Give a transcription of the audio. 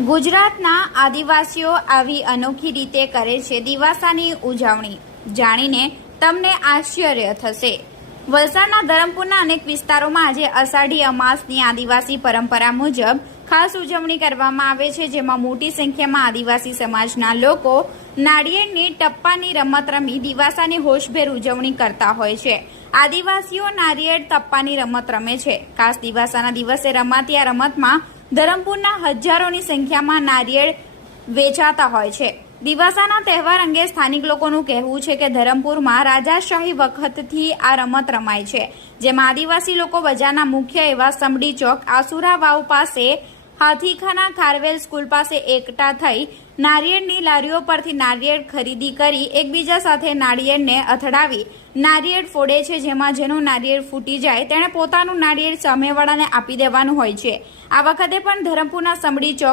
ગુજરાતના આદિવાસીઓ આવી અનોખી રીતે કરે છે દિવાસાની ઉજવણી, જાણીને તમને આશ્ચર્ય થશે। વલસાડના ધરમપુરના અનેક વિસ્તારોમાં આજે અષાઢી અમાસની આદિવાસી પરંપરા મુજબ ખાસ ઉજવણી કરવામાં આવે છે, જેમાં મોટી સંખ્યામાં આદિવાસી સમાજના લોકો નાળિયેરની ટપ્પાની રમત રમી દિવાસાની હોશભેર ઉજવણી કરતા હોય છે। આદિવાસીઓ નાળિયેર ટપ્પાની રમત રમે છે। ખાસ દિવાસાના દિવસે રમાતી આ રમતમાં ધરમપુરના હજારોની સંખ્યામાં નાળિયેર વેચાતા હોય છે। દિવાસાના તહેવાર અંગે સ્થાનિક લોકોનું કહેવું છે કે ધરમપુરમાં રાજાશાહી વખતથી આ રમત રમાય છે, જેમાં આદિવાસી લોકો બજારના મુખ્ય એવા સમડી ચોક, આસુરા વાવ પાસે, હાથીખાના, ખારવેલ સ્કૂલ પાસે એકઠા થઈ નાળિયેરની લારીઓ પરથી નાળિયેર ખરીદી કરી એકબીજા સાથે નાળિયેરને અથડાવી નાળિયેર ફોડે છે, જેમાં જેનું નાળિયેર ફૂટી જાય તેણે પોતાનું નાળિયેર સામેવાળાને આપી દેવાનું હોય છે। આ વખતે પણ ધરમપુરના સમડી ચોક,